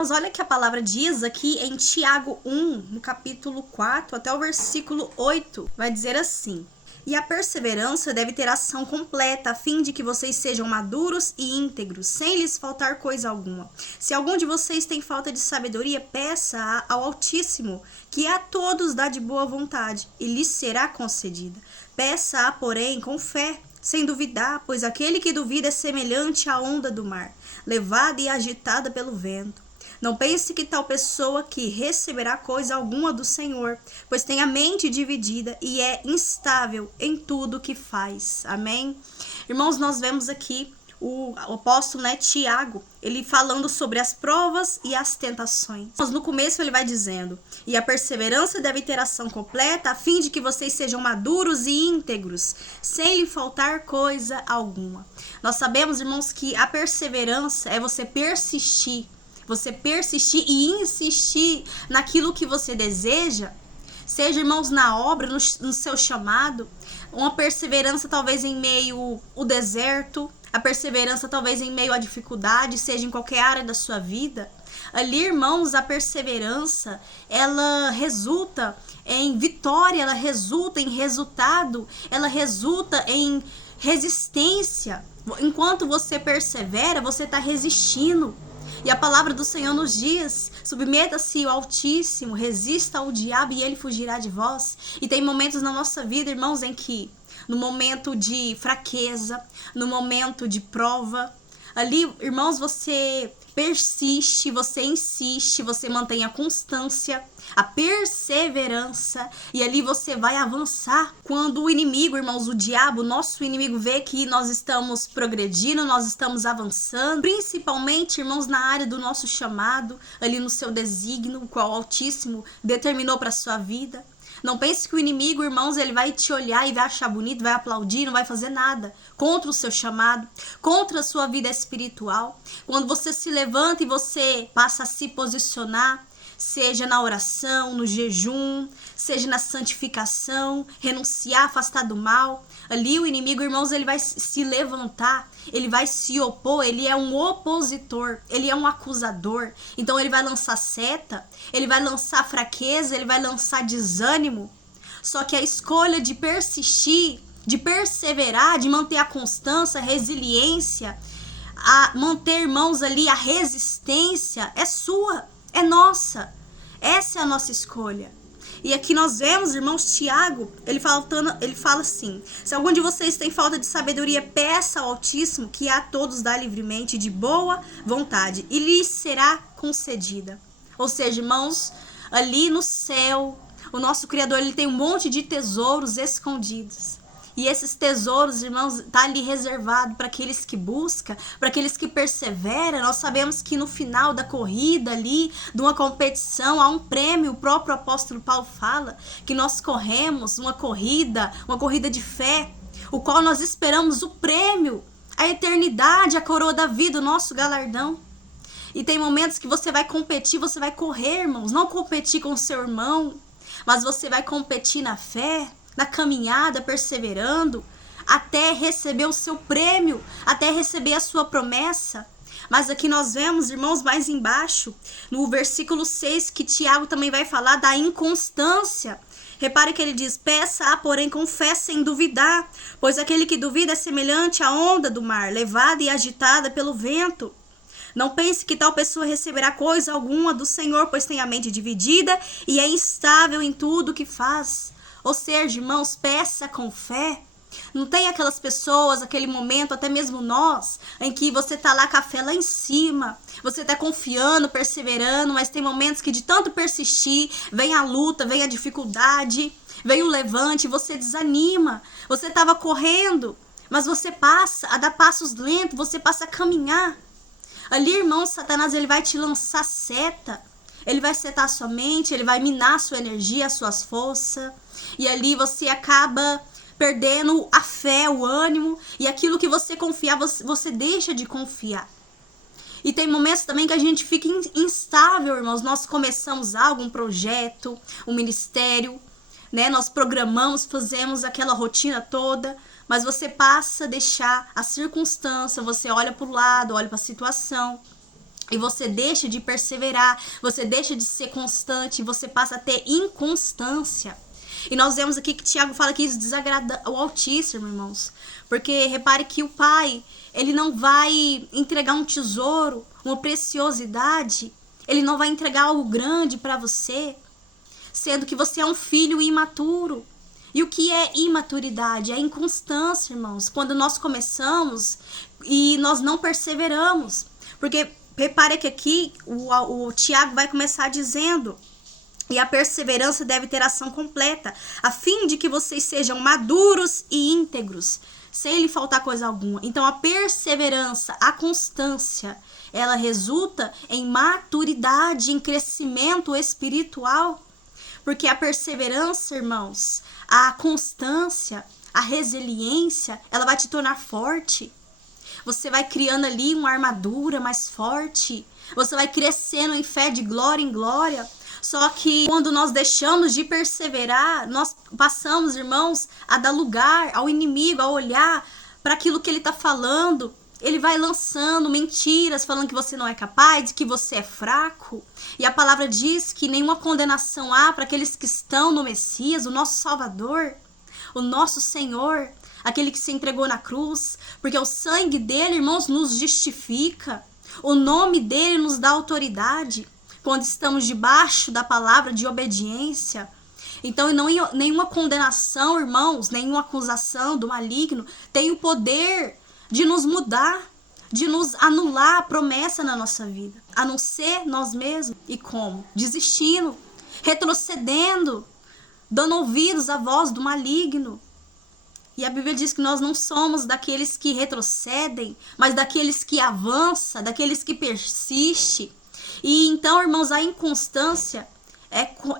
Mas olha que a palavra diz aqui em Tiago 1, no capítulo 4, até o versículo 8, vai dizer assim: e a perseverança deve ter ação completa, a fim de que vocês sejam maduros e íntegros, sem lhes faltar coisa alguma. Se algum de vocês tem falta de sabedoria, peça ao Altíssimo, que a todos dá de boa vontade, e lhes será concedida. Peça-a, porém, com fé, sem duvidar, pois aquele que duvida é semelhante à onda do mar, levada e agitada pelo vento. Não pense que tal pessoa que receberá coisa alguma do Senhor, pois tem a mente dividida e é instável em tudo que faz. Amém? Irmãos, nós vemos aqui o apóstolo, Tiago, ele falando sobre as provas e as tentações. No começo ele vai dizendo: e a perseverança deve ter ação completa, a fim de que vocês sejam maduros e íntegros, sem lhe faltar coisa alguma. Nós sabemos, irmãos, que a perseverança é você persistir. Você persistir e insistir naquilo que você deseja, seja, irmãos, na obra, no seu chamado, uma perseverança talvez em meio ao deserto, a perseverança talvez em meio à dificuldade, seja em qualquer área da sua vida. Ali, irmãos, a perseverança, ela resulta em vitória, ela resulta em resultado, ela resulta em resistência. Enquanto você persevera, você está resistindo. E a palavra do Senhor nos diz: submeta-se ao Altíssimo, resista ao diabo e ele fugirá de vós. E tem momentos na nossa vida, irmãos, em que, no momento de fraqueza, no momento de prova, ali, irmãos, você persiste, você insiste, você mantém a constância, a perseverança, e ali você vai avançar. Quando o inimigo, irmãos, o diabo, nosso inimigo, vê que nós estamos progredindo, nós estamos avançando, principalmente, irmãos, na área do nosso chamado, ali no seu desígnio, o qual o Altíssimo determinou para a sua vida. Não pense que o inimigo, irmãos, ele vai te olhar e vai achar bonito, vai aplaudir, não vai fazer nada contra o seu chamado, contra a sua vida espiritual. Quando você se levanta e você passa a se posicionar, seja na oração, no jejum, seja na santificação, renunciar, afastar do mal, ali o inimigo, irmãos, ele vai se levantar, ele vai se opor, ele é um opositor, ele é um acusador. Então ele vai lançar seta, ele vai lançar fraqueza, ele vai lançar desânimo. Só que a escolha de persistir, de perseverar, de manter a constância, a resiliência, a manter, irmãos, ali a resistência, é sua, é nossa. Essa é a nossa escolha. E aqui nós vemos, irmãos, Tiago, ele fala assim: se algum de vocês tem falta de sabedoria, peça ao Altíssimo, que a todos dá livremente, de boa vontade, e lhes será concedida. Ou seja, irmãos, ali no céu, o nosso Criador, ele tem um monte de tesouros escondidos. E esses tesouros, irmãos, tá ali reservado para aqueles que buscam, para aqueles que perseveram. Nós sabemos que no final da corrida ali, de uma competição, há um prêmio. O próprio apóstolo Paulo fala que nós corremos uma corrida de fé, o qual nós esperamos o prêmio, a eternidade, a coroa da vida, o nosso galardão. E tem momentos que você vai competir, você vai correr, irmãos, não competir com o seu irmão, mas você vai competir na fé, na caminhada, perseverando, até receber o seu prêmio, até receber a sua promessa. Mas aqui nós vemos, irmãos, mais embaixo, no versículo 6, que Tiago também vai falar da inconstância. Repare que ele diz: peça-a, porém, com fé, sem duvidar, pois aquele que duvida é semelhante à onda do mar, levada e agitada pelo vento. Não pense que tal pessoa receberá coisa alguma do Senhor, pois tem a mente dividida e é instável em tudo que faz. Ou seja, irmãos, peça com fé. Não tem aquelas pessoas, aquele momento, até mesmo nós, em que você tá lá com a fé lá em cima, você tá confiando, perseverando, mas tem momentos que de tanto persistir, vem a luta, vem a dificuldade, vem o levante, você desanima. Você tava correndo, mas você passa a dar passos lentos, você passa a caminhar. Ali, irmão, Satanás, ele vai te lançar seta, ele vai setar a sua mente, ele vai minar a sua energia, as suas forças, e ali você acaba perdendo a fé, o ânimo, e aquilo que você confiava, você deixa de confiar. E tem momentos também que a gente fica instável, irmãos. Nós começamos algo, um projeto, um ministério, né? Nós programamos, fazemos aquela rotina toda, mas você passa a deixar a circunstância, você olha para o lado, olha para a situação, E você deixa de perseverar, você deixa de ser constante, você passa a ter inconstância. E nós vemos aqui que Tiago fala que isso desagrada o Altíssimo, irmãos. Porque repare que o Pai, ele não vai entregar um tesouro, uma preciosidade, ele não vai entregar algo grande para você, sendo que você é um filho imaturo. E o que é imaturidade? É inconstância, irmãos. Quando nós começamos e nós não perseveramos. Porque repare que aqui o Tiago vai começar dizendo: e a perseverança deve ter ação completa, a fim de que vocês sejam maduros e íntegros, sem lhe faltar coisa alguma. Então a perseverança, a constância, ela resulta em maturidade, em crescimento espiritual. Porque a perseverança, irmãos, a constância, a resiliência, ela vai te tornar forte. Você vai criando ali uma armadura mais forte. Você vai crescendo em fé de glória em glória. Só que quando nós deixamos de perseverar, nós passamos, irmãos, a dar lugar ao inimigo, a olhar para aquilo que ele está falando. Ele vai lançando mentiras, falando que você não é capaz, que você é fraco. E a palavra diz que nenhuma condenação há para aqueles que estão no Messias, o nosso Salvador, o nosso Senhor, aquele que se entregou na cruz. Porque o sangue dele, irmãos, nos justifica. O nome dele nos dá autoridade quando estamos debaixo da palavra de obediência. Então, nenhuma condenação, irmãos, nenhuma acusação do maligno tem o poder de nos mudar, de nos anular a promessa na nossa vida, a não ser nós mesmos. E como? Desistindo, retrocedendo, dando ouvidos à voz do maligno. E a Bíblia diz que nós não somos daqueles que retrocedem, mas daqueles que avançam, daqueles que persistem. E então, irmãos, a inconstância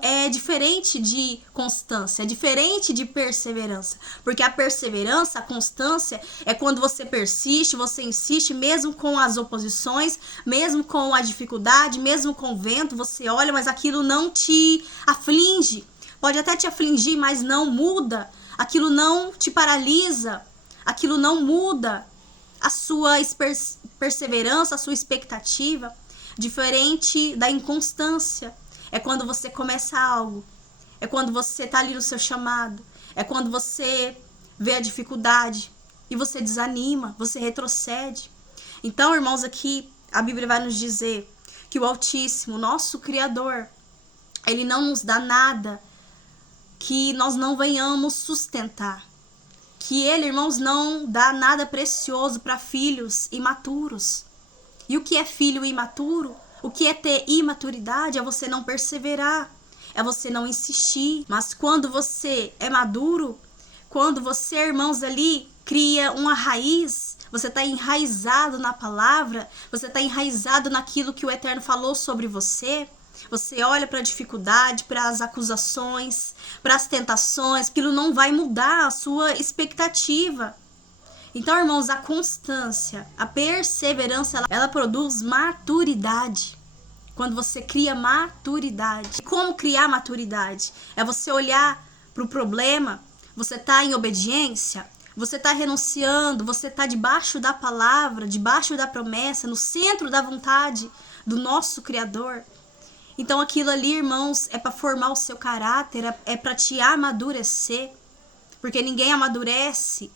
é diferente de constância, é diferente de perseverança. Porque a perseverança, a constância, é quando você persiste, você insiste, mesmo com as oposições, mesmo com a dificuldade, mesmo com o vento, você olha, mas aquilo não te aflige. Pode até te afligir, mas não muda. Aquilo não te paralisa, aquilo não muda a sua perseverança, a sua expectativa. Diferente da inconstância. É quando você começa algo. É quando você está ali no seu chamado. É quando você vê a dificuldade e você desanima, você retrocede. Então, irmãos, aqui a Bíblia vai nos dizer que o Altíssimo, nosso Criador, ele não nos dá nada que nós não venhamos sustentar. Que ele, irmãos, não dá nada precioso para filhos imaturos. E o que é filho imaturo? O que é ter imaturidade? É você não perseverar, é você não insistir. Mas quando você é maduro, quando você, irmãos, ali cria uma raiz, você está enraizado na palavra, você está enraizado naquilo que o Eterno falou sobre você. Você olha para a dificuldade, para as acusações, para as tentações, aquilo não vai mudar a sua expectativa. Então, irmãos, a constância, a perseverança, ela produz maturidade. Quando você cria maturidade. E como criar maturidade? É você olhar para o problema, você está em obediência, você está renunciando, você está debaixo da palavra, debaixo da promessa, no centro da vontade do nosso Criador. Então, aquilo ali, irmãos, é para formar o seu caráter, é para te amadurecer. Porque ninguém amadurece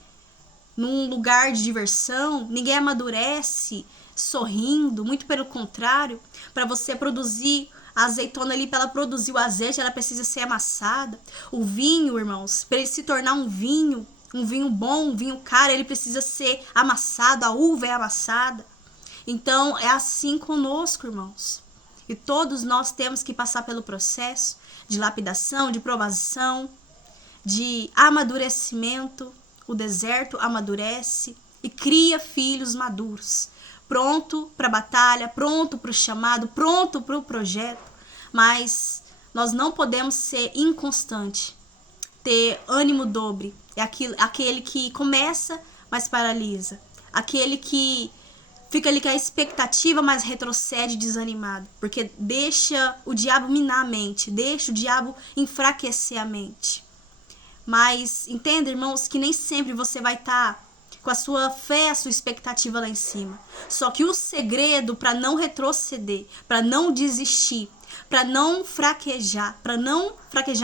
num lugar de diversão, ninguém amadurece sorrindo, muito pelo contrário. Para você produzir a azeitona ali, para ela produzir o azeite, ela precisa ser amassada. O vinho, irmãos, para ele se tornar um vinho bom, um vinho caro, ele precisa ser amassado, a uva é amassada. Então, é assim conosco, irmãos. E todos nós temos que passar pelo processo de lapidação, de provação, de amadurecimento. O deserto amadurece e cria filhos maduros, pronto para a batalha, pronto para o chamado, pronto para o projeto. Mas nós não podemos ser inconstante, ter ânimo dobre. É aquele que começa, mas paralisa. Aquele que fica ali com a expectativa, mas retrocede desanimado. Porque deixa o diabo minar a mente, deixa o diabo enfraquecer a mente. Mas entenda, irmãos, que nem sempre você vai estar com a sua fé, a sua expectativa lá em cima. Só que o segredo para não retroceder, para não desistir, para não fraquejar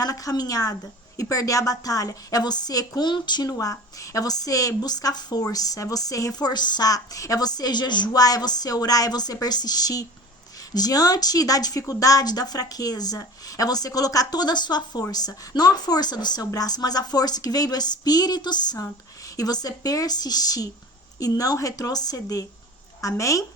na caminhada e perder a batalha, é você continuar, é você buscar força, é você reforçar, é você jejuar, é você orar, é você persistir. Diante da dificuldade, da fraqueza, é você colocar toda a sua força, não a força do seu braço, mas a força que vem do Espírito Santo, e você persistir e não retroceder. Amém?